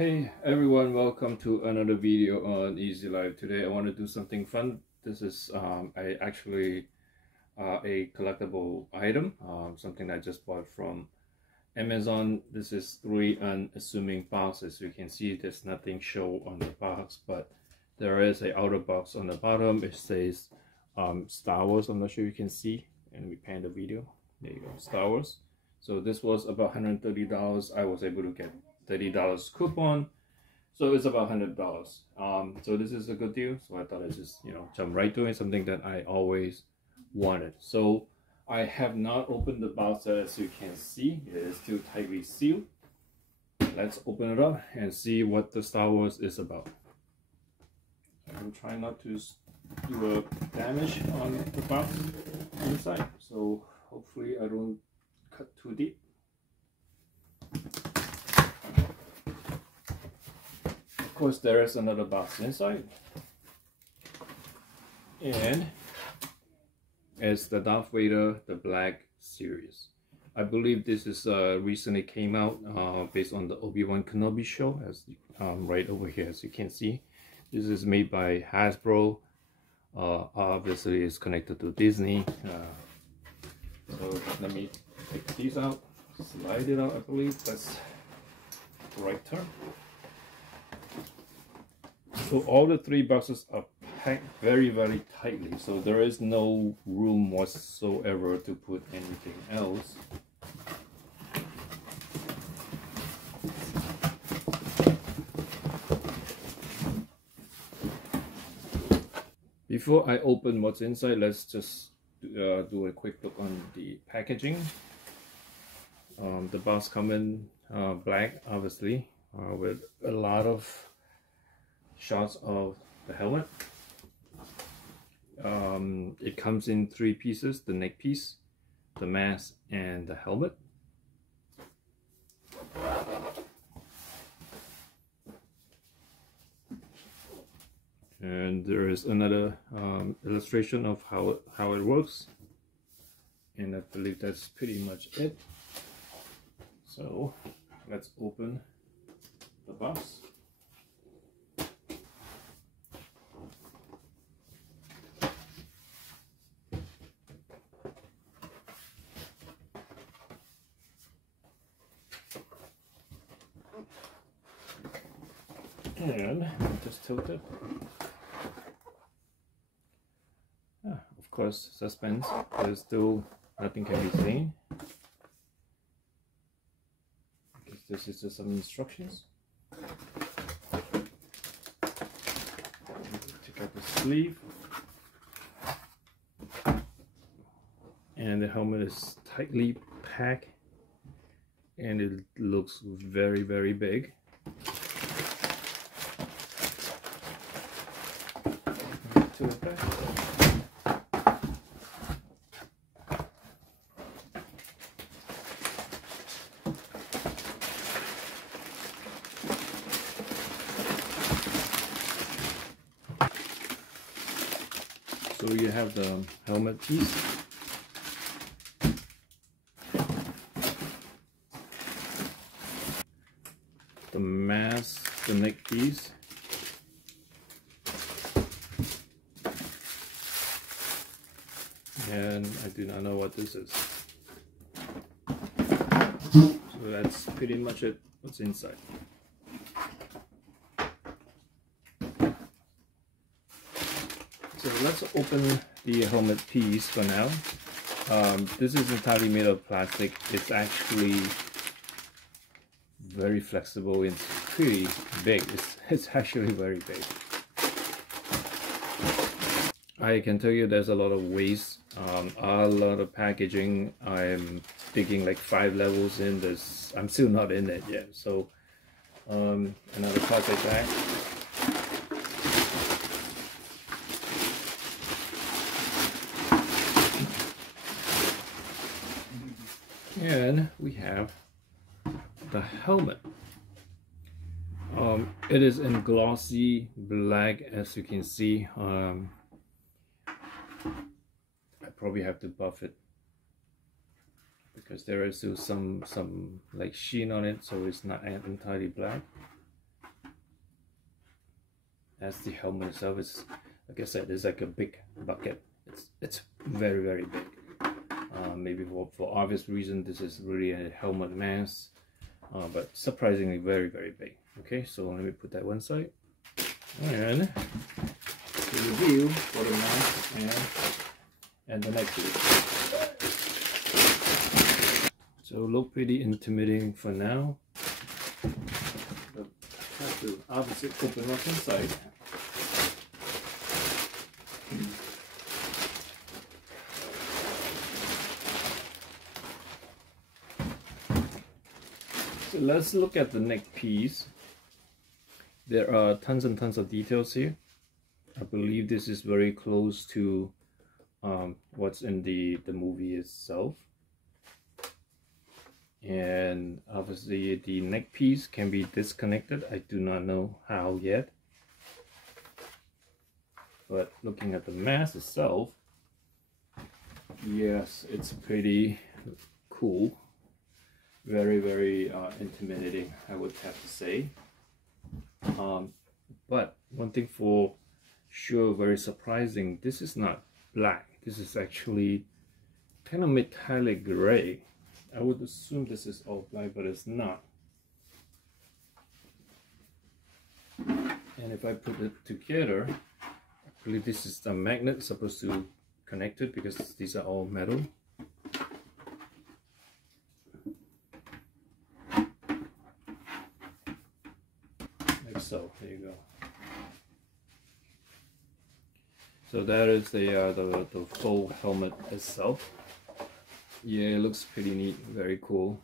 Hey everyone, welcome to another video on Easy Life. Today I want to do something fun. This is a collectible item, something I just bought from Amazon. This is 3 unassuming boxes. You can see there's nothing show on the box, but there is a outer box on the bottom. It says Star Wars. I'm not sure you can see, and we pan the video. There you go, Star Wars. So this was about $130. I was able to get $30 coupon, so it's about $100. So this is a good deal, so I thought I'd just jump right to it, something that I always wanted. So I have not opened the box, as you can see. It is still tightly sealed. Let's open it up and see what the Star Wars is about. I'm trying not to do a damage on the box inside, so hopefully I don't cut too deep. Of course, there is another box inside, and it's the Darth Vader, the Black series. I believe this is recently came out based on the Obi-Wan Kenobi show, as right over here, as you can see. This is made by Hasbro. Obviously, it's connected to Disney. So let me take these out, slide it out. I believe that's the right term. So all the 3 boxes are packed very, very tightly, so there is no room whatsoever to put anything else. Before I open what's inside, let's just do a quick look on the packaging. The box comes in black, obviously, with a lot of shots of the helmet. It comes in 3 pieces: the neck piece, the mask, and the helmet. And there is another illustration of how it works, and I believe that's pretty much it. So let's open the box. And just tilt it. Of course, suspense. There's still nothing can be seen. I guess this is just some instructions. Take out the sleeve, and the helmet is tightly packed, and it looks very, very big. To the back. So you have the helmet piece, the mask, the neck piece, and I do not know what this is. So that's pretty much it, what's inside. So let's open the helmet piece for now. This is entirely made of plastic. It's actually very flexible. It's pretty big. It's actually very big. I can tell you there's a lot of waste, a lot of packaging. I'm digging like 5 levels in this. I'm still not in it yet. So another pocket bag. And we have the helmet. It is in glossy black, as you can see. I probably have to buff it because there is still some like sheen on it, so it's not entirely black. as the helmet itself. Is, like I said, it's like a big bucket. It's very, very big. Maybe for obvious reason, this is really a helmet mask, but surprisingly very, very big. Okay, so let me put that one side, and the review for the mask and the neck piece. So look pretty intimidating for now. But I have to obviously open up inside. So let's look at the neck piece. There are tons and tons of details here. I believe this is very close to what's in the movie itself. And obviously the neck piece can be disconnected. I do not know how yet. But looking at the mask itself, yes, it's pretty cool. Very, very intimidating, I would have to say. But one thing for sure, very surprising, this is not black. This is actually kind of metallic gray. I would assume this is all black, but it's not. And if I put it together, I believe this is the magnet supposed to connect it, because these are all metal. Like so, there you go. So that is the full helmet itself. Yeah, it looks pretty neat, very cool.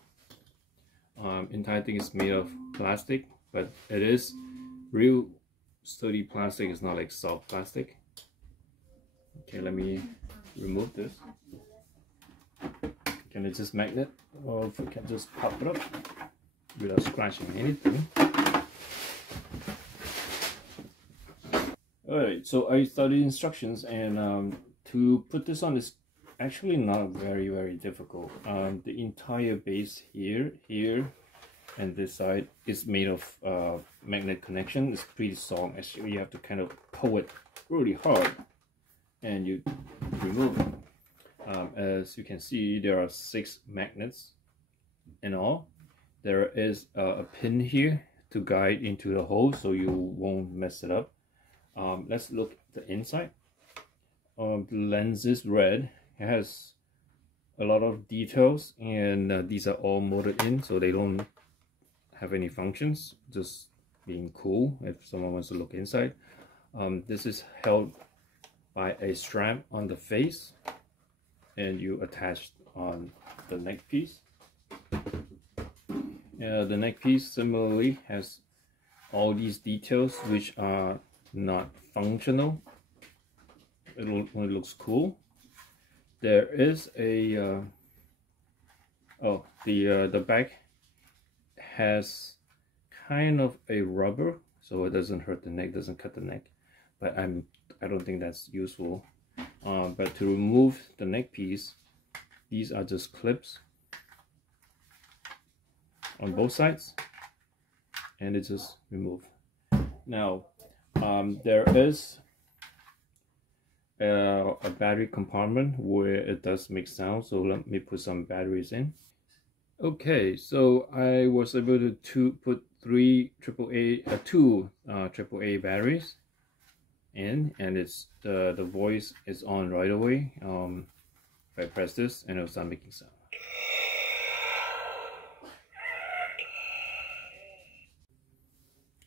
Entire thing is made of plastic, but it is real sturdy plastic. It's not like soft plastic. Okay, let me remove this. Can it just magnet, or if we can just pop it up without scratching anything. Alright, so I studied instructions, and to put this on is actually not very, very difficult. The entire base here, and this side is made of magnet connection. It's pretty strong. Actually, you have to kind of pull it really hard, and you remove it. As you can see, there are 6 magnets in all. There is a pin here to guide into the hole so you won't mess it up. Let's look at the inside. The lens is red. It has a lot of details, and these are all molded in, so they don't have any functions, just being cool if someone wants to look inside. This is held by a strap on the face, and you attach on the neck piece. The neck piece similarly has all these details which are not functional. It looks cool. There is a the back has kind of a rubber, so it doesn't hurt the neck, doesn't cut the neck, but I don't think that's useful. But to remove the neck piece, these are just clips on both sides, and it's just removed. Now there is a battery compartment where it does make sound, so let me put some batteries in. Okay, so I was able to put two AAA batteries in, and it's the voice is on right away. If I press this, and it'll start making sound.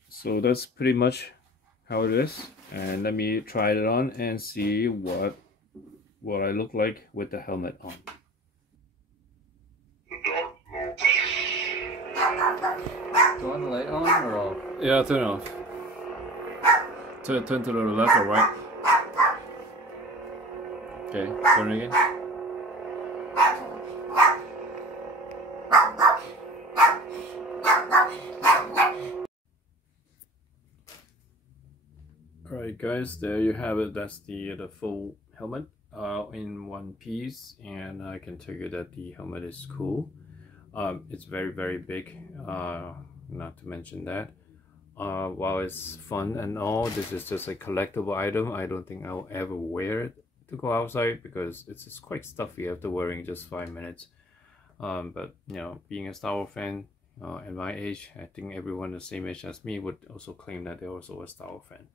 So that's pretty much how it is, and let me try it on and see what I look like with the helmet on. Do you want the light on or off? Yeah, turn it off. Turn to the left or right. Okay, turn it again. Alright guys, there you have it. That's the full helmet in one piece, and I can tell you that the helmet is cool. It's very, very big, not to mention that. while it's fun and all, this is just a collectible item. I don't think I'll ever wear it to go outside because it's just quite stuffy after wearing just 5 minutes. But you know, being a Star Wars fan at my age, I think everyone the same age as me would also claim that they're also a Star Wars fan.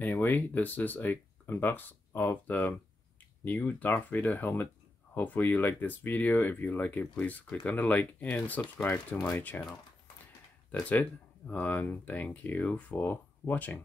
Anyway, this is a unbox of the new Darth Vader helmet. Hopefully you like this video. If you like it, please click on the like and subscribe to my channel. That's it, and thank you for watching.